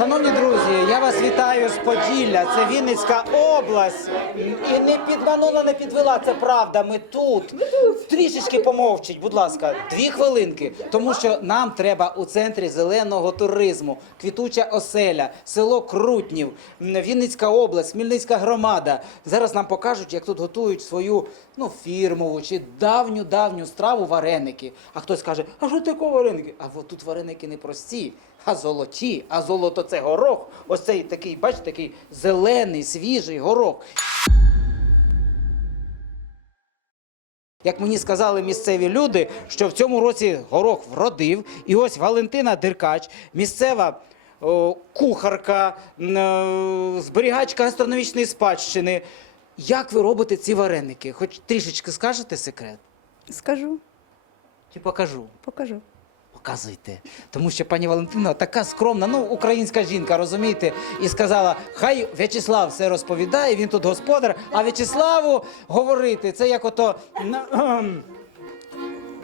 Шановні друзі, я вас вітаю з Поділля. Це Вінницька область. І не підманула, не підвела. Це правда. Ми тут. Трішечки помовчіть, будь ласка, дві хвилинки. Тому що нам треба у центрі зеленого туризму, квітуча оселя, село Крутнів, Вінницька область, Хмельницька громада. Зараз нам покажуть, як тут готують свою ну, фірмову чи давню давню страву вареники. А хтось каже, а що таке вареники? А от тут вареники не прості, а золоті. А золото це горох. Ось цей такий, бачите, такий зелений, свіжий горох. Як мені сказали місцеві люди, що в цьому році горох вродив, і ось Валентина Деркач, місцева о, кухарка, м, е, зберігачка гастрономічної спадщини. Як ви робите ці вареники? Хоч трішечки скажете секрет? Скажу, Чи покажу? покажу. Показуйте. Тому що пані Валентина така скромна, ну, українська жінка, розумієте, і сказала: хай В'ячеслав все розповідає, він тут господар, а В'ячеславу говорити. Це як ото. кхм,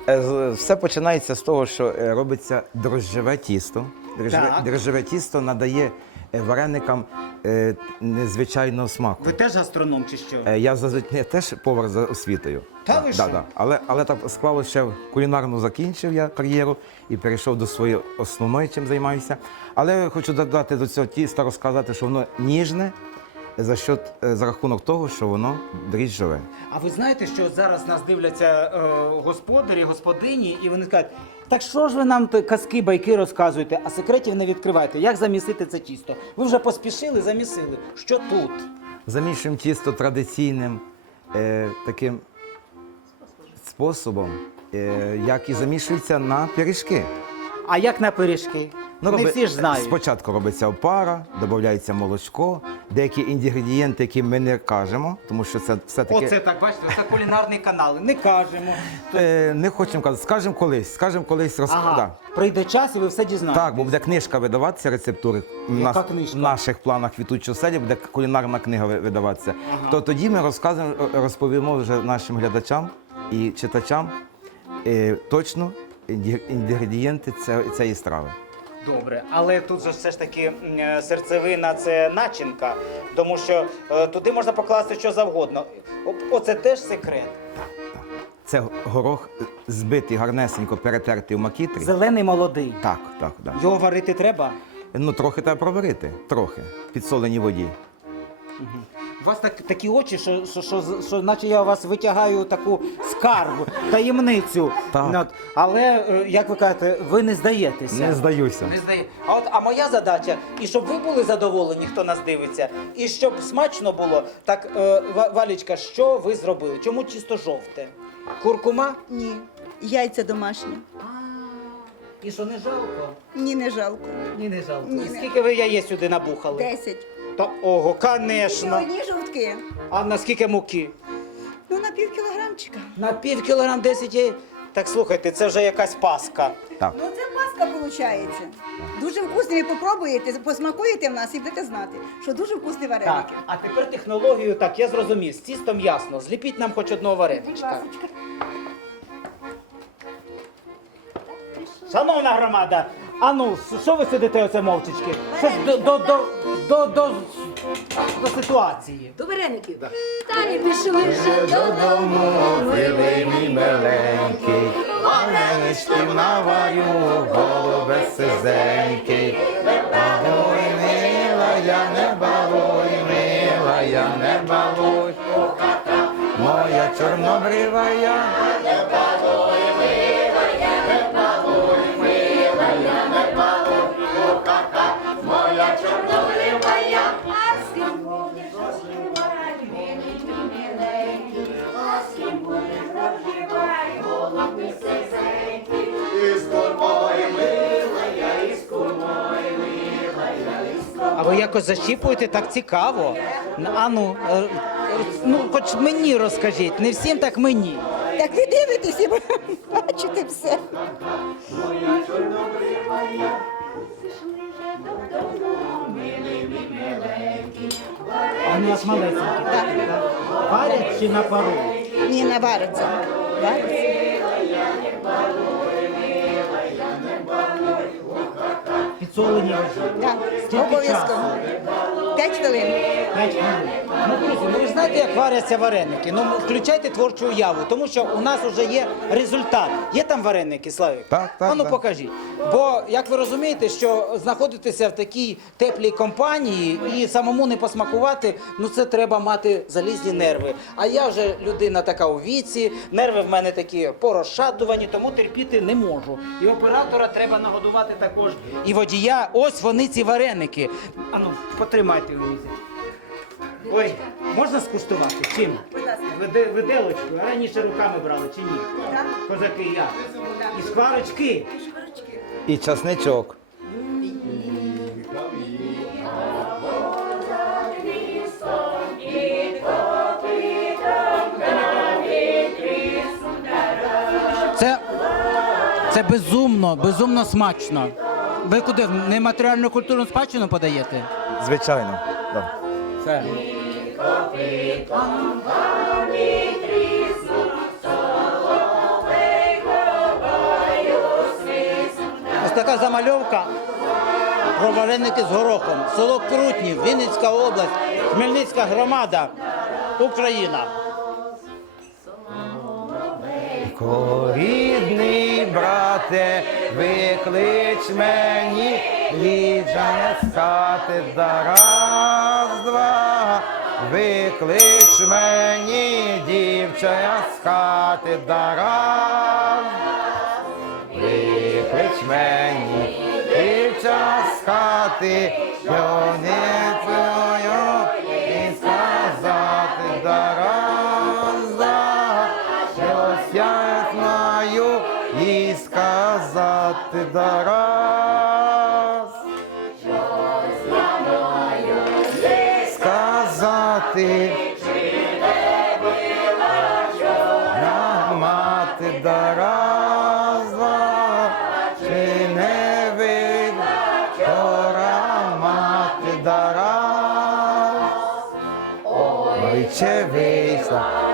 Е, Все починається з того, що е, робиться дрожжеве тісто. Дрожжеве, дрожжеве тісто надає е, вареникам е, незвичайного смаку. Ви теж гастроном чи що? Е, Я зазвичай теж повар за освітою. Та ви що? Але, але так склалося, що кулінарну закінчив я кар'єру і перейшов до своєї основної, чим займаюся. Але хочу додати до цього тіста, розказати, що воно ніжне за, счет, за рахунок того, що воно дріжджове. А ви знаєте, що зараз нас дивляться е, господарі, господині, і вони кажуть, так що ж ви нам то казки, байки розказуєте, а секретів не відкриваєте? Як замісити це тісто? Ви вже поспішили, замісили. Що тут? Замішуємо тісто традиційним е, таким способом, е, як і замішується на пиріжки. А як на пиріжки? не роби- всі ж знають. Спочатку робиться опара, додається молочко, деякі інгредієнти, які ми не кажемо, тому що це все-таки Оце так, бачите, це кулінарний канал. Не кажемо. е, не хочемо казати. Скажемо колись, скажемо колись роз... Ага, прийде час і ви все дізнаєтесь. Так, бо буде книжка видаватися, рецептури. У Яка нас- книжка? В наших планах квітучого селі буде кулінарна книга ви- видаватися. То тоді ми розказуємо, розповімо вже нашим глядачам і читачам е, точно інді- інгредієнти це- цієї страви. Добре, але тут же все ж таки е, серцевина це начинка, тому що е, туди можна покласти що завгодно. Оце теж секрет. Це горох збитий, гарнесенько перетертий в макітрі. Зелений молодий. Так, так, так. Його варити треба. Ну, трохи треба проварити, трохи, в підсоленій воді. У вас так, такі очі, що, що, що, що наче я у вас витягаю таку скарбу, таємницю. Так. От, але, е, як ви кажете, ви не здаєтеся. Не здаюся. Не здає. А от а моя задача, і щоб ви були задоволені, хто нас дивиться, і щоб смачно було. Так, е, Ва- Валічка, що ви зробили? Чому чисто жовте? Куркума? Ні. Яйця домашні. І що не жалко? Ні, не жалко. Ні, не жалко. Ні, І не. скільки ви яєць сюди набухали? Десять. Та ого, конечно. одні жовтки. А на скільки муки? Ну, на пів кілограмчика. На пів кілограм 10 яєць. Так слухайте, це вже якась паска. Так. Ну, це паска виходить. Дуже вкусні. Ви попробуєте, посмакуєте в нас і будете знати, що дуже вкусні Так, а тепер технологію, так, я зрозумів, з тістом ясно. Зліпіть нам хоч одного Будь вареничка. ласочка. Шановна громада, а ну, що ви сидите оце мовчечки? Щось до, до, до, до, до, до ситуації. До вареників. Далі пішли вже додому. Милий мій миленький, вареничків наварю, голубе сизенький. Балуй, мила, я не балуй, мила, я не балуй. Моя чорнобрива я. А ви якось защіпуєте так цікаво. А ну, е, е, ну, хоч мені розкажіть, не всім так мені. Так ви дивитесь і бачите все. У нас малесенькі. Так. Варять чи на пару? Ні, навариться. Вариться. Підсолені рожі. Так, Обов'язково. П'ять хвилин. П'ять хвилин. Ну, друзі, ну ви ж знаєте, як варяться вареники. Ну включайте творчу уяву, тому що у нас вже є результат. Є там вареники, Славік? Так, так, А ну так. покажіть. Бо як ви розумієте, що знаходитися в такій теплій компанії і самому не посмакувати, ну це треба мати залізні нерви. А я вже людина така у віці, нерви в мене такі порозшатувані, тому терпіти не можу. І оператора треба нагодувати також. І водія, ось вони ці вареники. Ану, потримайте у візі. Ой, можна скуштувати? Чим? Виде- Виделочкою, а раніше руками брали чи ні? Козаки я. І шкварочки. І часничок. Це, це безумно, безумно смачно. Ви куди? В нематеріальну культурну спадщину подаєте? Звичайно. Да. Це. Така замальовка про вареники з горохом. Село Крутнів, Вінницька область, Хмельницька громада, Україна. Корідний брате, виклич мені, ліджане з хати да раз, два. Виклич мені, дівчая з хати да раз. Виклич мені, дівча з хати, п'яницею і сказати да раз, два. Щось я знаю і сказати да раз. Сказати. На мати да Ой, чи вийшла,